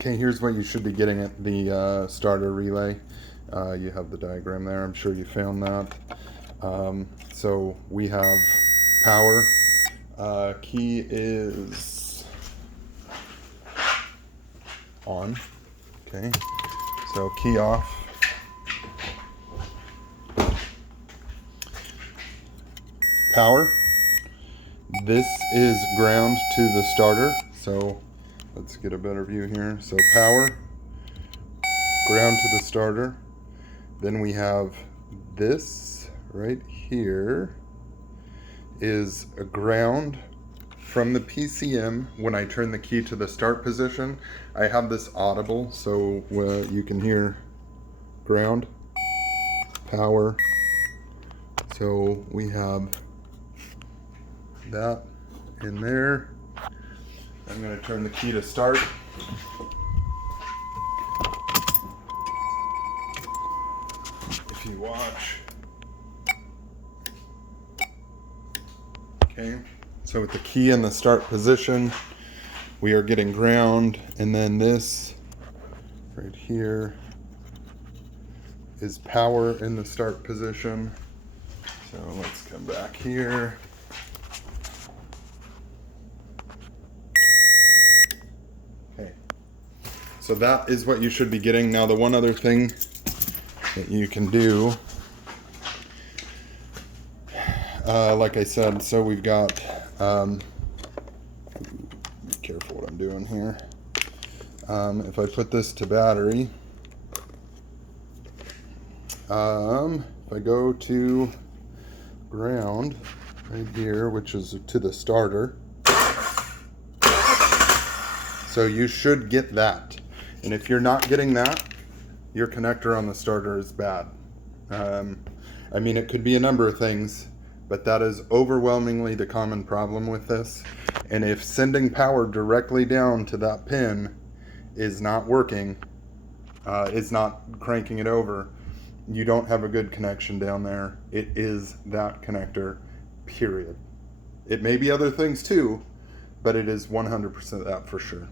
Okay, here's what you should be getting at the starter relay. You have the diagram there. I'm sure you found that. So we have power. Key is on. Okay, so key off. Power. This is ground to the starter. So let's get a better view here. So power, ground to the starter. Then we have this right here is a ground from the PCM. When I turn the key to the start position, I have this audible, so you can hear ground, power. So we have that in there. I'm going to turn the key to start. If you watch. Okay, so with the key in the start position, we are getting ground, and then this right here is power in the start position. So let's come back here. Okay, so that is what you should be getting. Now the one other thing that you can do, like I said, so we've got, be careful what I'm doing here. If I put this to battery, if I go to ground right here, which is to the starter, so you should get that. And if you're not getting that, your connector on the starter is bad. I mean, it could be a number of things, but that is overwhelmingly the common problem with this. And if sending power directly down to that pin is not working, is not cranking it over, you don't have a good connection down there. It is that connector, period. It may be other things too, but it is 100% that for sure.